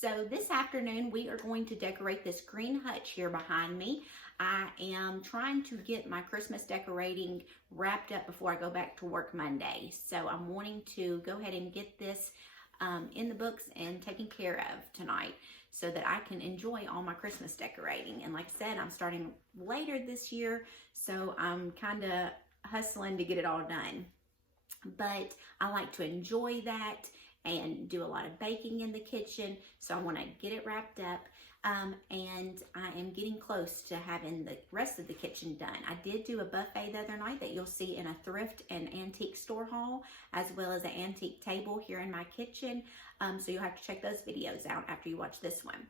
So this afternoon we are going to decorate this green hutch here behind me. I am trying to get my Christmas decorating wrapped up before I go back to work Monday. So I'm wanting to go ahead and get this in the books and taken care of tonight so that I can enjoy all my Christmas decorating. And like I said, I'm starting later this year, so I'm kind of hustling to get it all done. But I like to enjoy that and do a lot of baking in the kitchen, so I want to get it wrapped up. And I am getting close to having the rest of the kitchen done. I did do a buffet the other night that you'll see in a thrift and antique store haul, as well as an antique table here in my kitchen. So you'll have to check those videos out after you watch this one.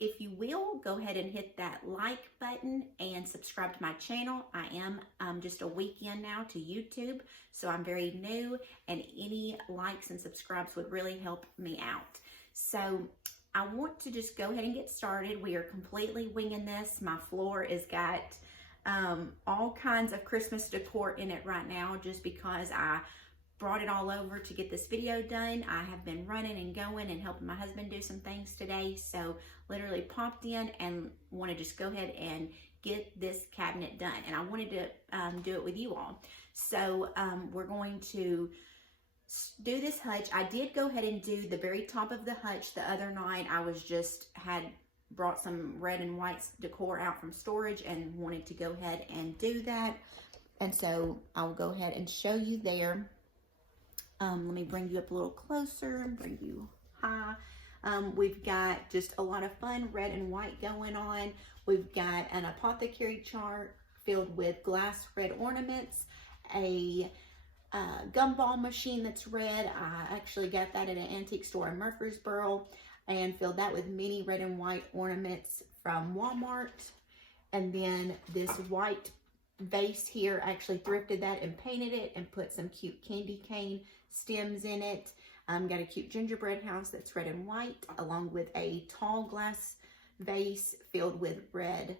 If you will, go ahead and hit that like button and subscribe to my channel. I am just a week in now to YouTube, so I'm very new, and any likes and subscribes would really help me out. So I want to just go ahead and get started. We are completely winging this. My floor has got all kinds of Christmas decor in it right now just because I brought it all over to get this video done. I have been running and going and helping my husband do some things today. So literally popped in and want to just go ahead and get this cabinet done. And I wanted to do it with you all. So we're going to do this hutch. I did go ahead and do the very top of the hutch the other night. I was had brought some red and white decor out from storage and wanted to go ahead and do that. And so I'll go ahead and show you there. Let me bring you up a little closer and bring you high. We've got just a lot of fun red and white going on. We've got an apothecary chart filled with glass red ornaments, a gumball machine that's red. I actually got that at an antique store in Murfreesboro and filled that with mini red and white ornaments from Walmart. And then this white vase here, I actually thrifted that and painted it and put some cute candy cane stems in it. Got a cute gingerbread house that's red and white, along with a tall glass vase filled with red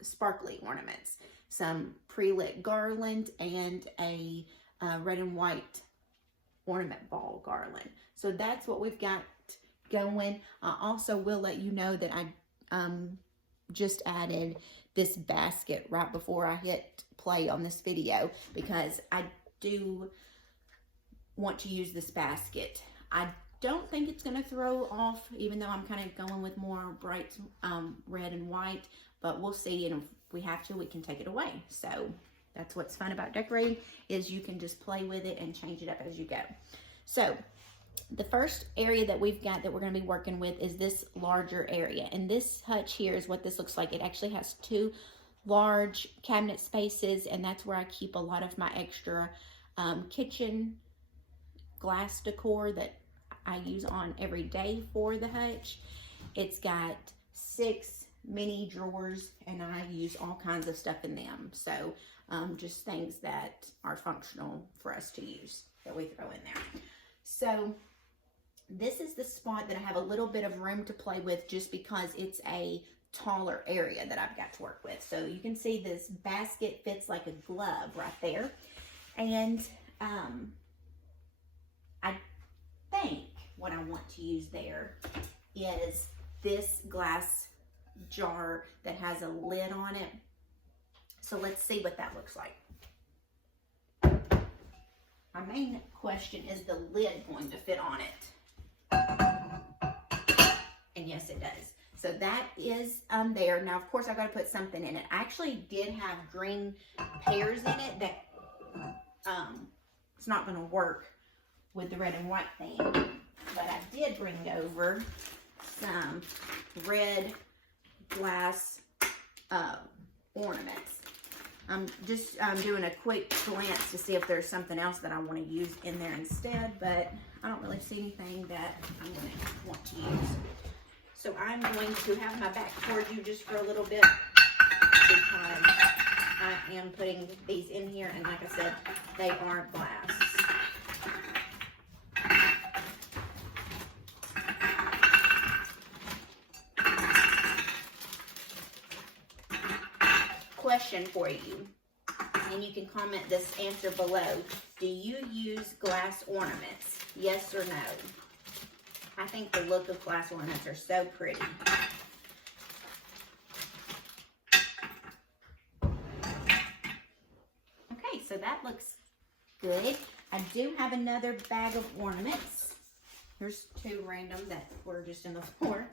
sparkly ornaments, some pre-lit garland, and a red and white ornament ball garland. So that's what we've got going. I also will let you know that I just added this basket right before I hit play on this video, because I do want to use this basket. I don't think it's going to throw off, even though I'm kind of going with more bright red and white, but we'll see. And if we have to, we can take it away. So that's what's fun about decorating, is you can just play with it and change it up as you go. So the first area that we've got that we're going to be working with is this larger area. And this hutch here is what this looks like. It actually has two large cabinet spaces, and that's where I keep a lot of my extra kitchen glass decor that I use on every day for the hutch. It's got 6 mini drawers, and I use all kinds of stuff in them. So just things that are functional for us to use that we throw in there. So this is the spot that I have a little bit of room to play with, just because it's a taller area that I've got to work with. So you can see this basket fits like a glove right there. And I think what I want to use there is this glass jar that has a lid on it. So let's see what that looks like. My main question is the lid going to fit on it? And yes, it does. So that is there. Now, of course, I've got to put something in it. I actually did have green pears in it that it's not going to work with the red and white theme. But I did bring over some red glass ornaments. I'm just doing a quick glance to see if there's something else that I want to use in there instead, but I don't really see anything that I'm going to want to use. So I'm going to have my back towards you just for a little bit, because I am putting these in here, and like I said, they are glass. Question for you, and you can comment this answer below. Do you use glass ornaments? Yes or no? I think the look of glass ornaments are so pretty. Okay, so that looks good. I do have another bag of ornaments. Here's two random that were just in the floor.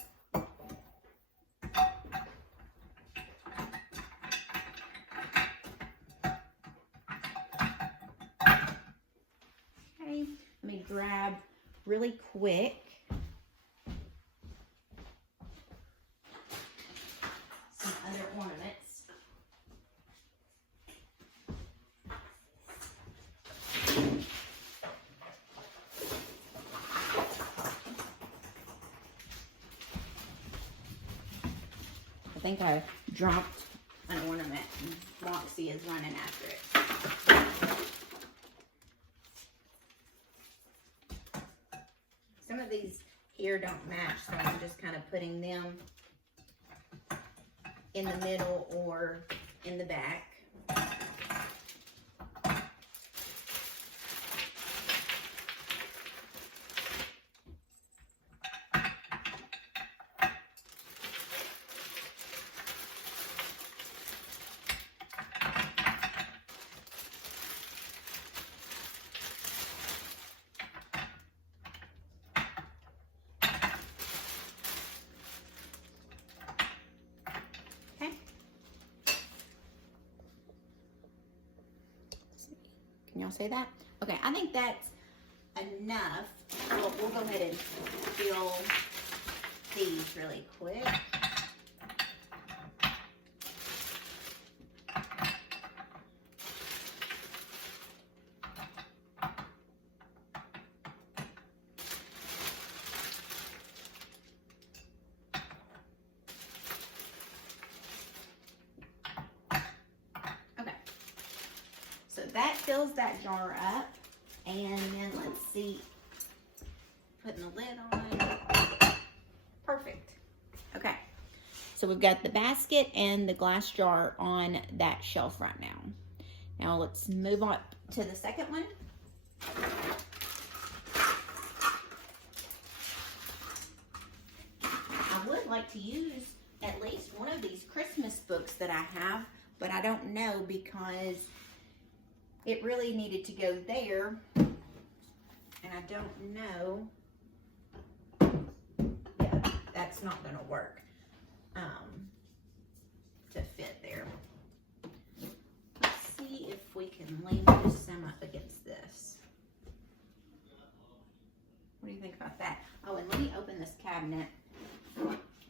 Okay, let me grab really quick some other ornaments. I think I dropped an ornament and Moxie is running after it. Some of these here don't match, so I'm just kind of putting them in the middle or in the back. Can y'all say that? Okay, I think that's enough. We'll go ahead and fill these really quick. So that fills that jar up, and then let's see, putting the lid on. Perfect. Okay, so we've got the basket and the glass jar on that shelf right now. Now let's move on to the second one. I would like to use at least one of these Christmas books that I have, but I don't know because it really needed to go there, and I don't know. Yeah, that's not gonna work to fit there. Let's see if we can lean some up against this. What do you think about that? Oh, and let me open this cabinet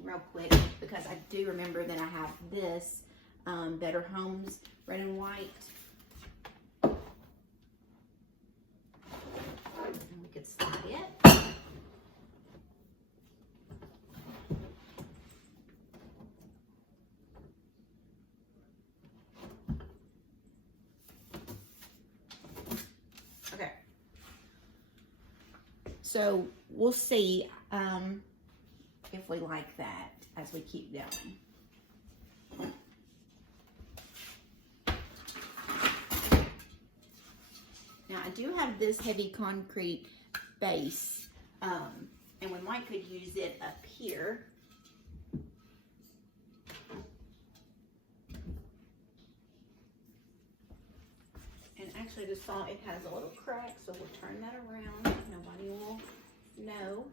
real quick because I do remember that I have this Better Homes red and white. We could slide it. Okay. So we'll see if we like that as we keep going. Now I do have this heavy concrete base, and we might could use it up here. And actually I just saw it has a little crack, so we'll turn that around. Nobody will know.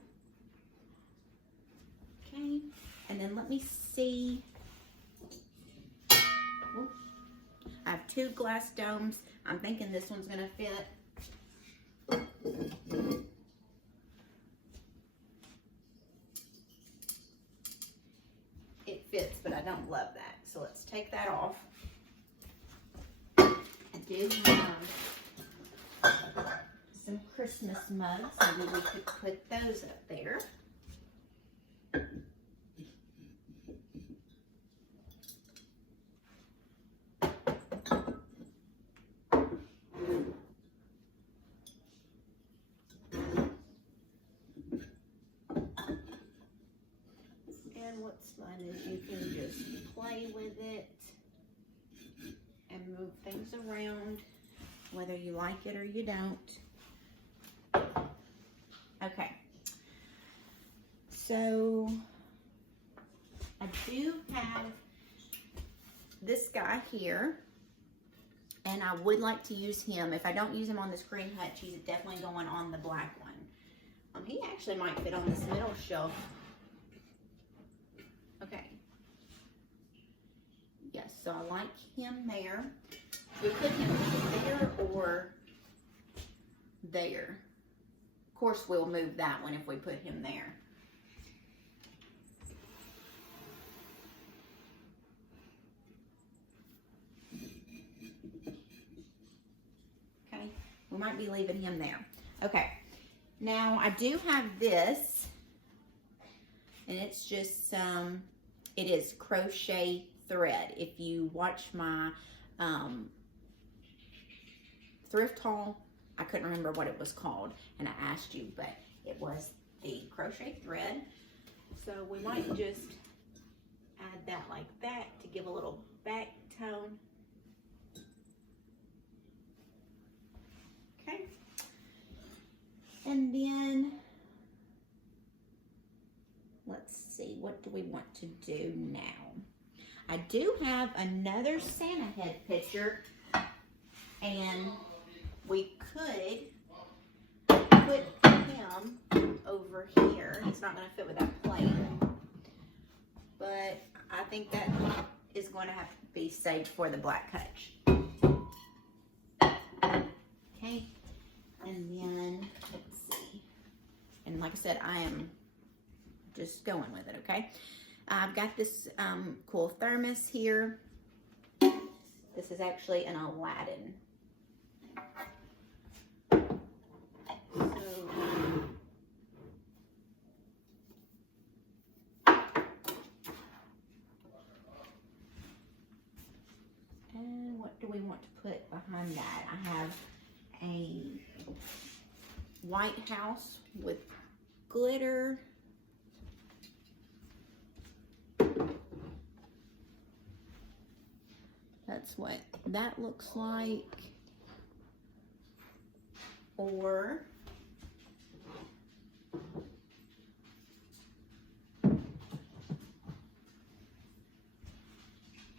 Okay, and then let me see. Ooh. I have two glass domes. I'm thinking this one's gonna fit. It fits, but I don't love that. So let's take that off. I do have some Christmas mugs. Maybe we could put those up there. And what's fun is you can just play with it and move things around, whether you like it or you don't. Okay. So I do have this guy here, and I would like to use him. If I don't use him on this green hutch, he's definitely going on the black one. He actually might fit on this middle shelf. Okay. Yes, so I like him there. We put him there or there. Of course, we'll move that one if we put him there. Okay, we might be leaving him there. Okay, now I do have this, and it's just it is crochet thread. If you watch my thrift haul, I couldn't remember what it was called, and I asked you, but it was the crochet thread. So we might just add that like that to give a little back tone. Okay. And then, let's see, what do we want to do now? I do have another Santa head picture, and we could put him over here. It's not going to fit with that plate, but I think that is going to have to be saved for the black hutch. Okay, and then let's see. And like I said, I am just going with it, okay? I've got this cool thermos here. This is actually an Aladdin. And what do we want to put behind that? I have a White House with glitter. That's what that looks like. Or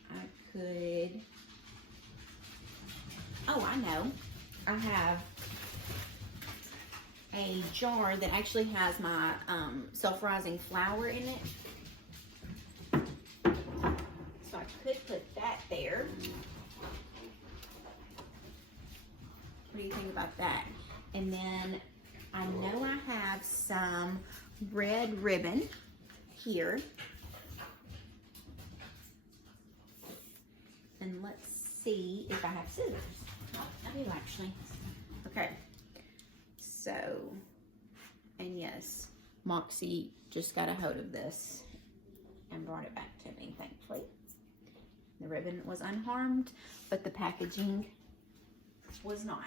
I could, oh, I know. I have a jar that actually has my self-rising flour in it. So I could put that there. What do you think about that? And then I know I have some red ribbon here. And let's see if I have scissors. Oh, I do actually. Okay. So, and yes, Moxie just got a hold of this and brought it back to me, thankfully. The ribbon was unharmed, but the packaging was not.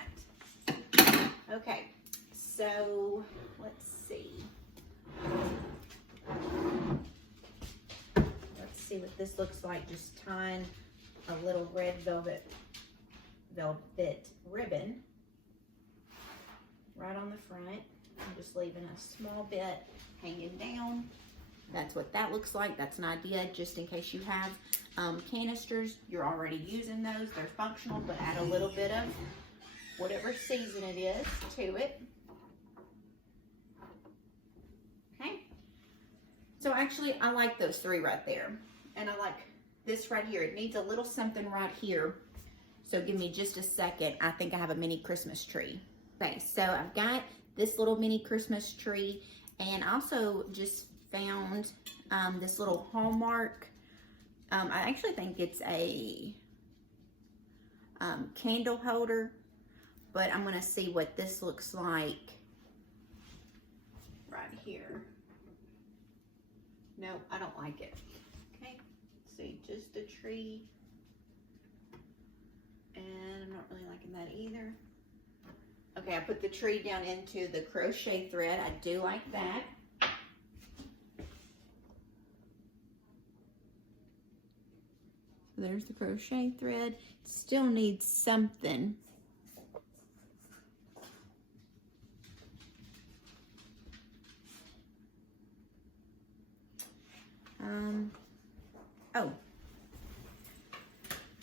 Okay, so let's see. Let's see what this looks like. Just tying a little red velvet ribbon right on the front. I'm just leaving a small bit hanging down. That's what that looks like. That's an idea just in case you have canisters. You're already using those. They're functional, but add a little bit of whatever season it is to it. Okay. So actually, I like those three right there. And I like this right here. It needs a little something right here. So give me just a second. I think I have a mini Christmas tree. Okay, so I've got this little mini Christmas tree, and also just found this little Hallmark. I actually think it's a candle holder, but I'm gonna see what this looks like right here. No, I don't like it. Okay, see, just a tree, and I'm not really liking that either. Okay, I put the tree down into the crochet thread. I do like that. There's the crochet thread. Still needs something. Oh,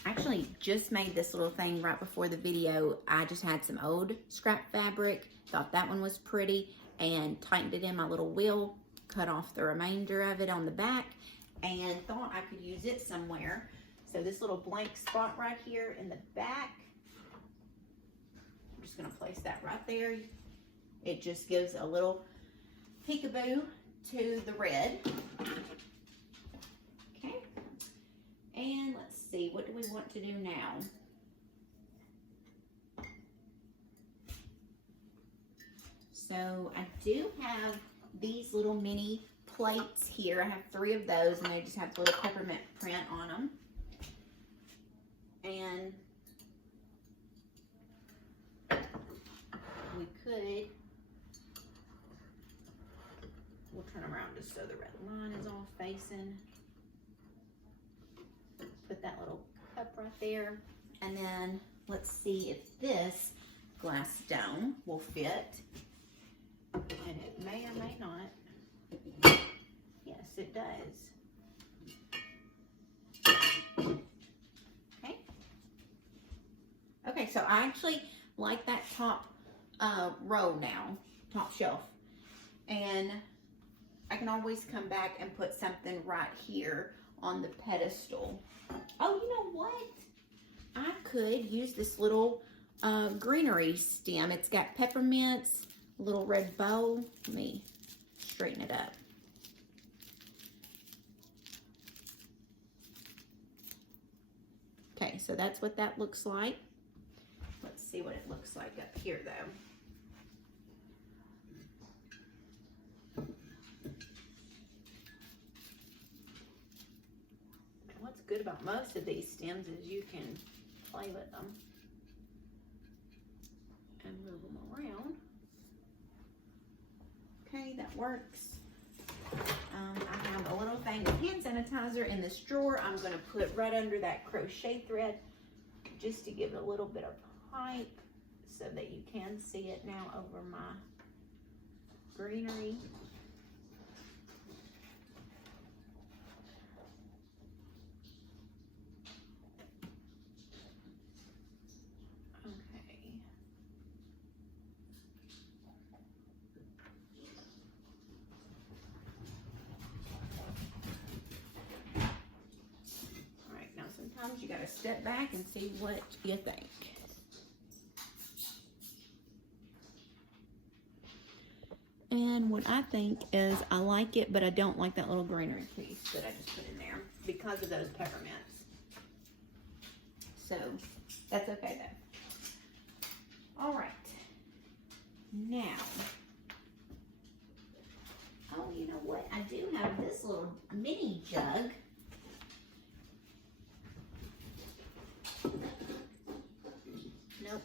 I actually just made this little thing right before the video. I just had some old scrap fabric, thought that one was pretty, and tightened it in my little wheel, cut off the remainder of it on the back, and thought I could use it somewhere. So this little blank spot right here in the back, I'm just gonna place that right there. It just gives a little peekaboo to the red. Okay, and let's see, what do we want to do now? So I do have these little mini plates here. I have 3 of those, and they just have the little peppermint print on them. And we could, we'll turn around just so the red line is all facing. Put that little cup right there. And then let's see if this glass dome will fit. And it may or may not. Yes, it does. Okay. Okay, so I actually like that top row now, top shelf. And I can always come back and put something right here on the pedestal. Oh, you know what? I could use this little greenery stem. It's got peppermints, a little red bow. Let me straighten it up. Okay, so that's what that looks like. Let's see what it looks like up here though. What's good about most of these stems is you can play with them and move them around. Okay, that works. I have a little thing of hand sanitizer in this drawer. I'm going to put right under that crochet thread just to give it a little bit of height so that you can see it now over my greenery. Sometimes you got to step back and see what you think. And what I think is I like it, but I don't like that little greenery piece that I just put in there because of those peppermints. So that's okay though. All right. Now, oh, you know what? I do have this little mini jug. Nope.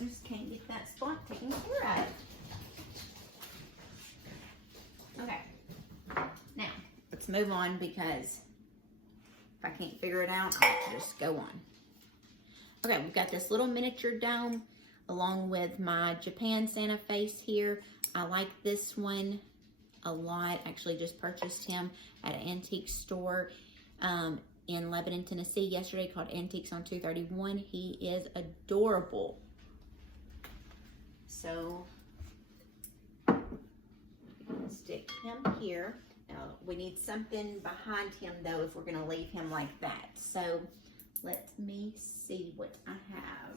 I just can't get that spot taken care of. Okay. Now, let's move on because if I can't figure it out, I'll have to just go on. Okay, we've got this little miniature dome along with my Japan Santa face here. I like this one a lot. Actually just purchased him at an antique store in Lebanon, Tennessee yesterday called Antiques on 231. He is adorable. So stick him here. Now we need something behind him though if we're going to leave him like that. So let me see what I have.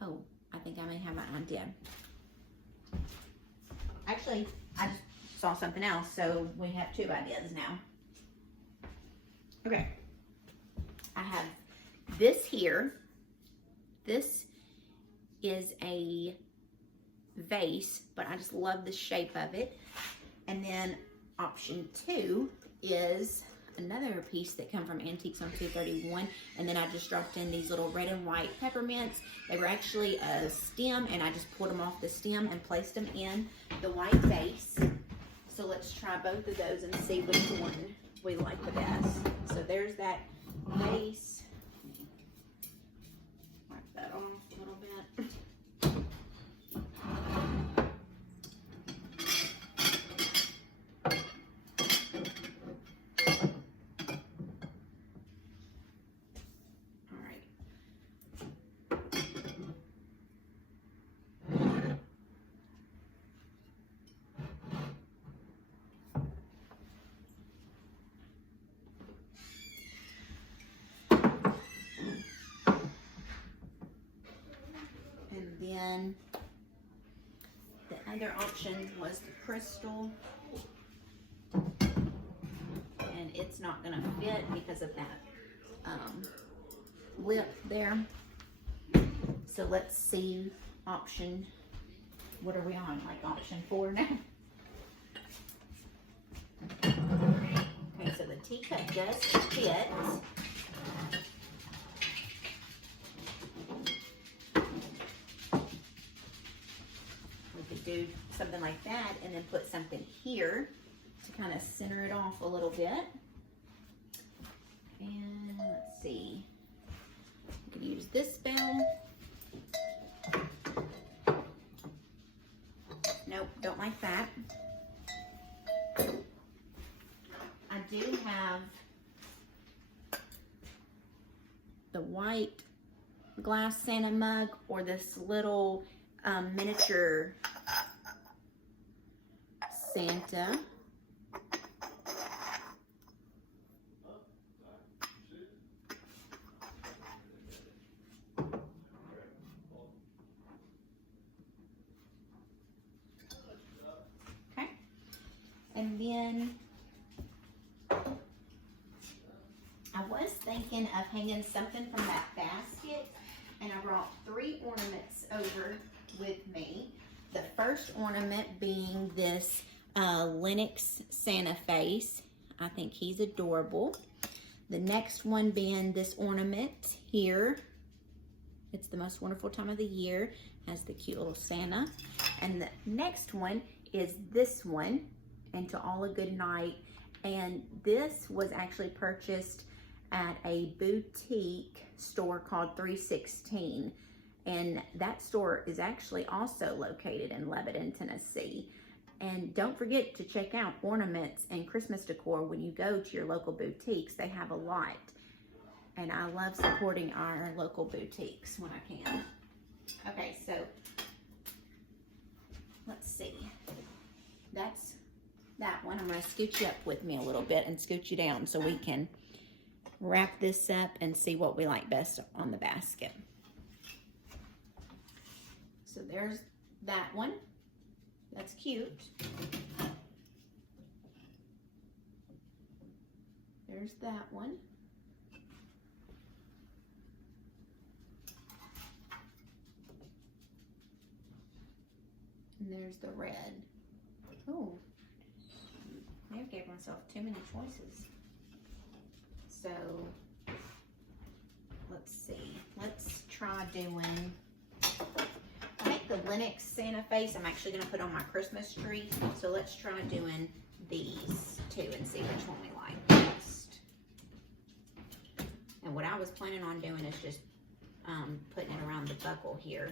Oh, I think I may have an idea. Actually, I just saw something else, so we have 2 ideas now. Okay, I have this here. This is a vase, but I just love the shape of it. And then option 2 is another piece that come from Antiques on 231, and then I just dropped in these little red and white peppermints. They were actually a stem, and I just pulled them off the stem and placed them in the white vase. So let's try both of those and see which one we like the best. So there's that vase. Wipe that off a little bit. other option was the crystal, and it's not gonna fit because of that lip there. So let's see option, what are we on, like option 4 now? Okay, so the teacup does fit. We could do something like that and then put something here to kind of center it off a little bit. And let's see, we could use this bell. Nope, don't like that. I do have the white glass Santa mug or this little miniature Santa. Okay, and then I was thinking of hanging something from that basket, and I brought 3 ornaments over with me. The first ornament being this Lennox Santa face. I think he's adorable. The next one being this ornament here. It's the most wonderful time of the year. Has the cute little Santa. And the next one is this one, and to all a good night. And this was actually purchased at a boutique store called 316. And that store is actually also located in Lebanon, Tennessee. And don't forget to check out ornaments and Christmas decor when you go to your local boutiques. They have a lot. And I love supporting our local boutiques when I can. Okay, so let's see. That's that one. I'm going to scoot you up with me a little bit and scoot you down so we can wrap this up and see what we like best on the basket. So there's that one. That's cute. There's that one. And there's the red. Oh, I gave myself too many choices. So let's see. Let's try doing, I think the Lennox Santa face I'm actually gonna put on my Christmas tree. So let's try doing these two and see which one we like best. And what I was planning on doing is just putting it around the buckle here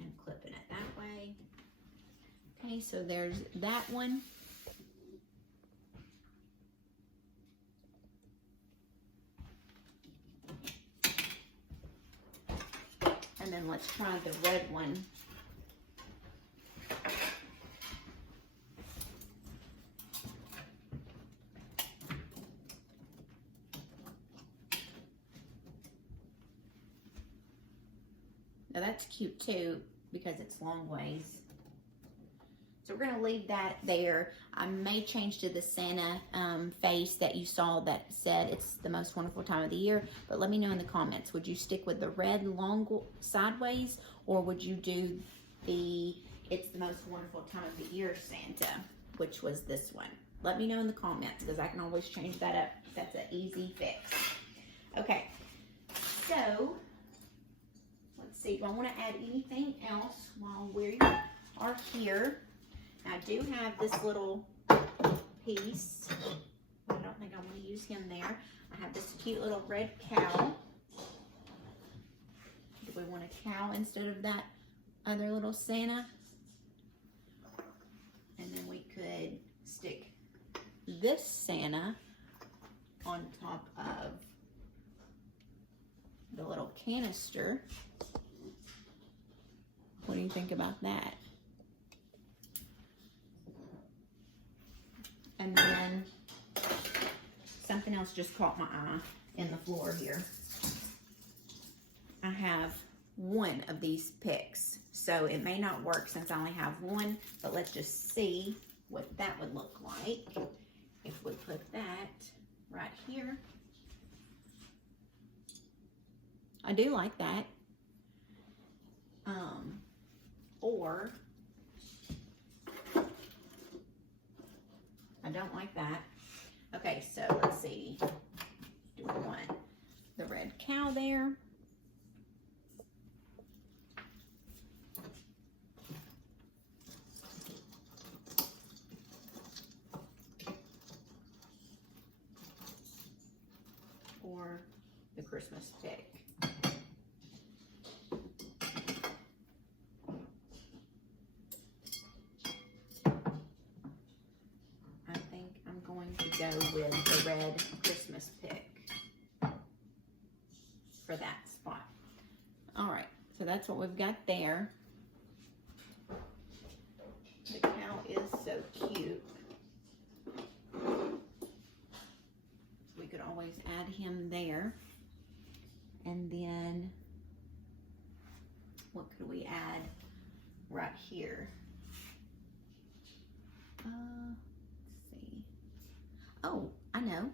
and clipping it that way. Okay, so there's that one. And then let's try the red one. Now that's cute too because it's long ways. So we're gonna leave that there. I may change to the Santa face that you saw that said it's the most wonderful time of the year, but let me know in the comments. Would you stick with the red long sideways, or would you do the it's the most wonderful time of the year Santa, which was this one? Let me know in the comments because I can always change that up. That's an easy fix. Okay, so let's see. Do I want to add anything else while we are here? I do have this little piece. I don't think I want to use him there. I have this cute little red cow. Do we want a cow instead of that other little Santa? And then we could stick this Santa on top of the little canister. What do you think about that? And then something else just caught my eye in the floor here. I have one of these picks. So it may not work since I only have one, but let's just see what that would look like if we put that right here. I do like that. Or I don't like that. Okay, so let's see. Do we want the red cow there? Or the Christmas pig? I think I'm going to go with the red Christmas pig for that spot. All right, so that's what we've got there. The cow is so cute. We could always add him there. And then what could we add right here? Let's see. Oh, I know.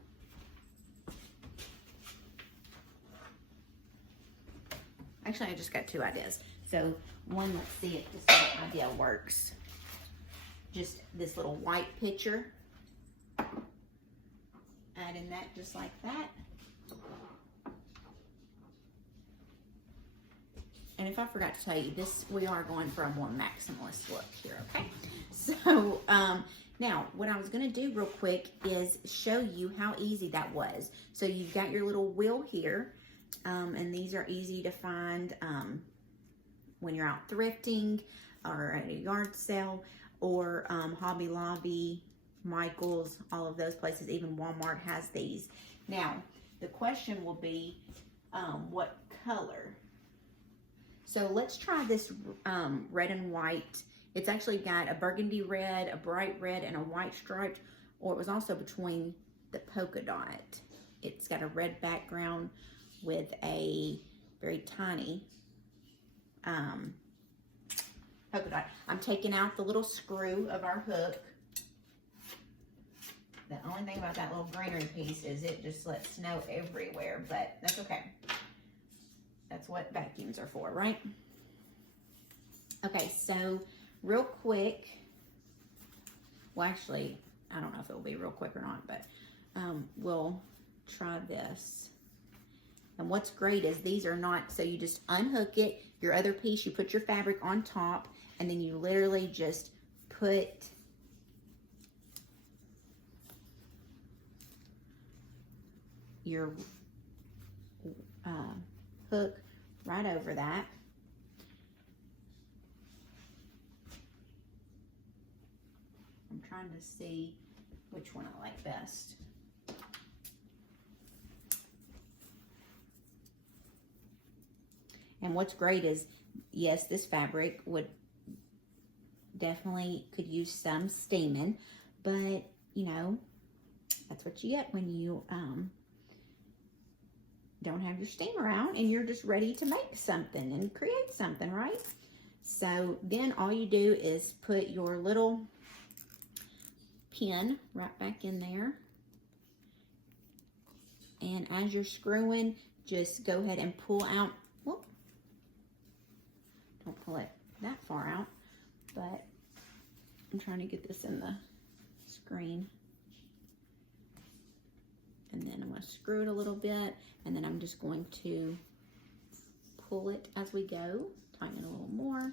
Actually, I just got two ideas. So one, let's see if this little idea works. Just this little white picture. Add in that just like that. And if I forgot to tell you, we are going for a more maximalist look here, okay? So now what I was gonna do real quick is show you how easy that was. So you've got your little wheel here, and these are easy to find when you're out thrifting or at a yard sale or Hobby Lobby, Michael's, all of those places, even Walmart has these. Now, the question will be, what color? So let's try this red and white. It's actually got a burgundy red, a bright red, and a white stripe, or it was also between the polka dot. It's got a red background with a very tiny polka dot. I'm taking out the little screw of our hook. The only thing about that little greenery piece is it just lets snow everywhere, but that's okay. That's what vacuums are for, right? Okay, so real quick, well, actually, I don't know if it'll be real quick or not, but we'll try this. And what's great is these are not, so you just unhook it, your other piece, you put your fabric on top, and then you literally just put your hook right over that. I'm trying to see which one I like best. And what's great is, yes, this fabric would definitely could use some steaming, but you know, that's what you get when you don't have your steamer out and you're just ready to make something and create something, right? So then all you do is put your little pin right back in there, and as you're screwing, just go ahead and pull out. Whoop, don't pull it that far out, but I'm trying to get this in the screen. And then I'm going to screw it a little bit, and then I'm just going to pull it as we go, tighten it a little more.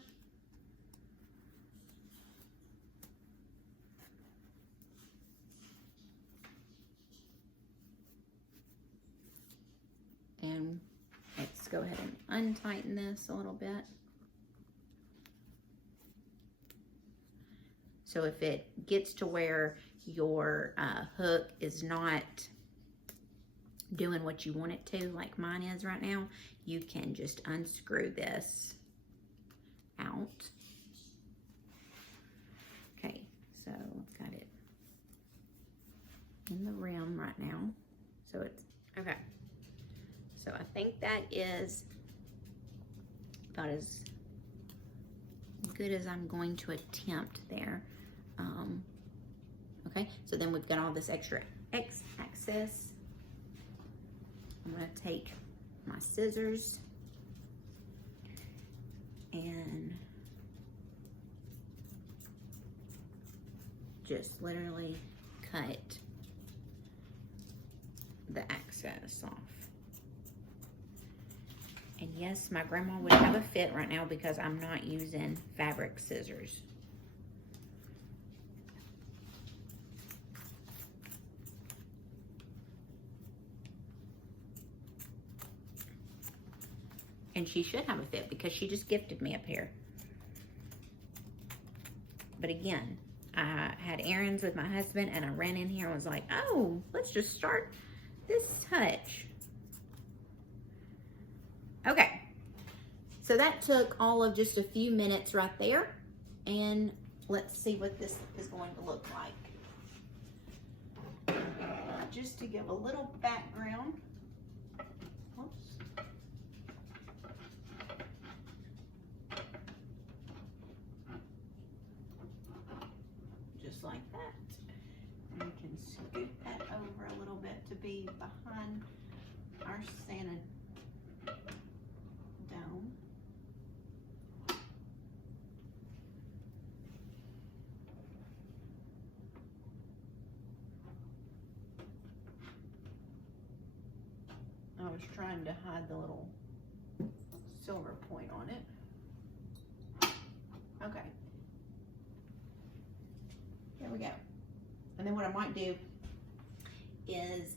And let's go ahead and untighten this a little bit. So if it gets to where your hook is not doing what you want it to, like mine is right now, you can just unscrew this out. Okay, so I've got it in the rim right now. So it's, okay. So I think that is about as good as I'm going to attempt there. Okay, so then we've got all this extra excess. I'm gonna take my scissors and just literally cut the excess off. And yes, my grandma would have a fit right now because I'm not using fabric scissors. And she should have a fit because she just gifted me a pair. But again, I had errands with my husband and I ran in here and was like, oh, let's just start this hutch. Okay, so that took all of just a few minutes right there. And let's see what this is going to look like. Just to give a little background. Oops. Just like that. And we can scoot that over a little bit to be behind our Santa dome. I was trying to hide the little silver point on it. Okay. There we go. And then what I might do is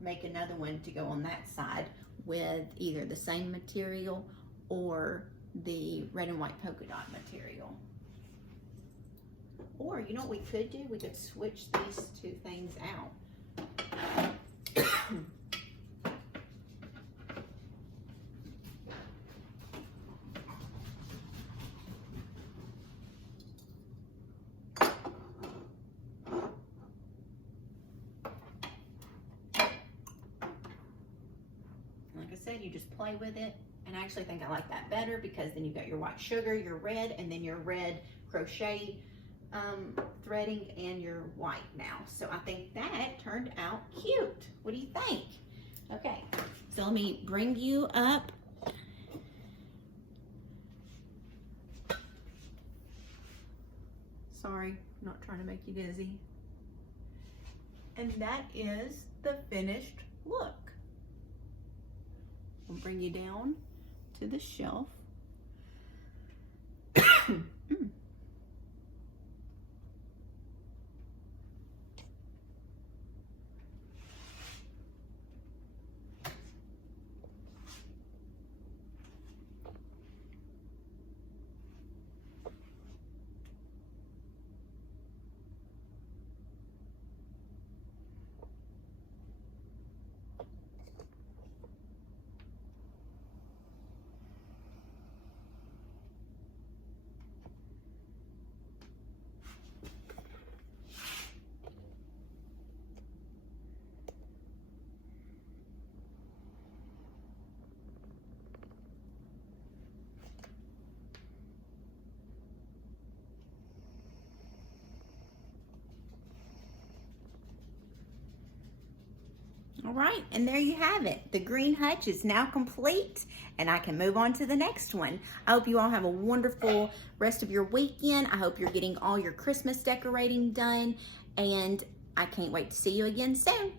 make another one to go on that side with either the same material or the red and white polka dot material. Or you know what we could do? We could switch these two things out. You just play with it, and I actually think I like that better because then you've got your white sugar, your red, and then your red crochet threading and your white now. So I think that turned out cute. What do you think? Okay, so let me bring you up. Sorry, I'm not trying to make you dizzy. And that is the finished look. We'll bring you down to the shelf. All right, and there you have it. The green hutch is now complete, and I can move on to the next one. I hope you all have a wonderful rest of your weekend. I hope you're getting all your Christmas decorating done, and I can't wait to see you again soon.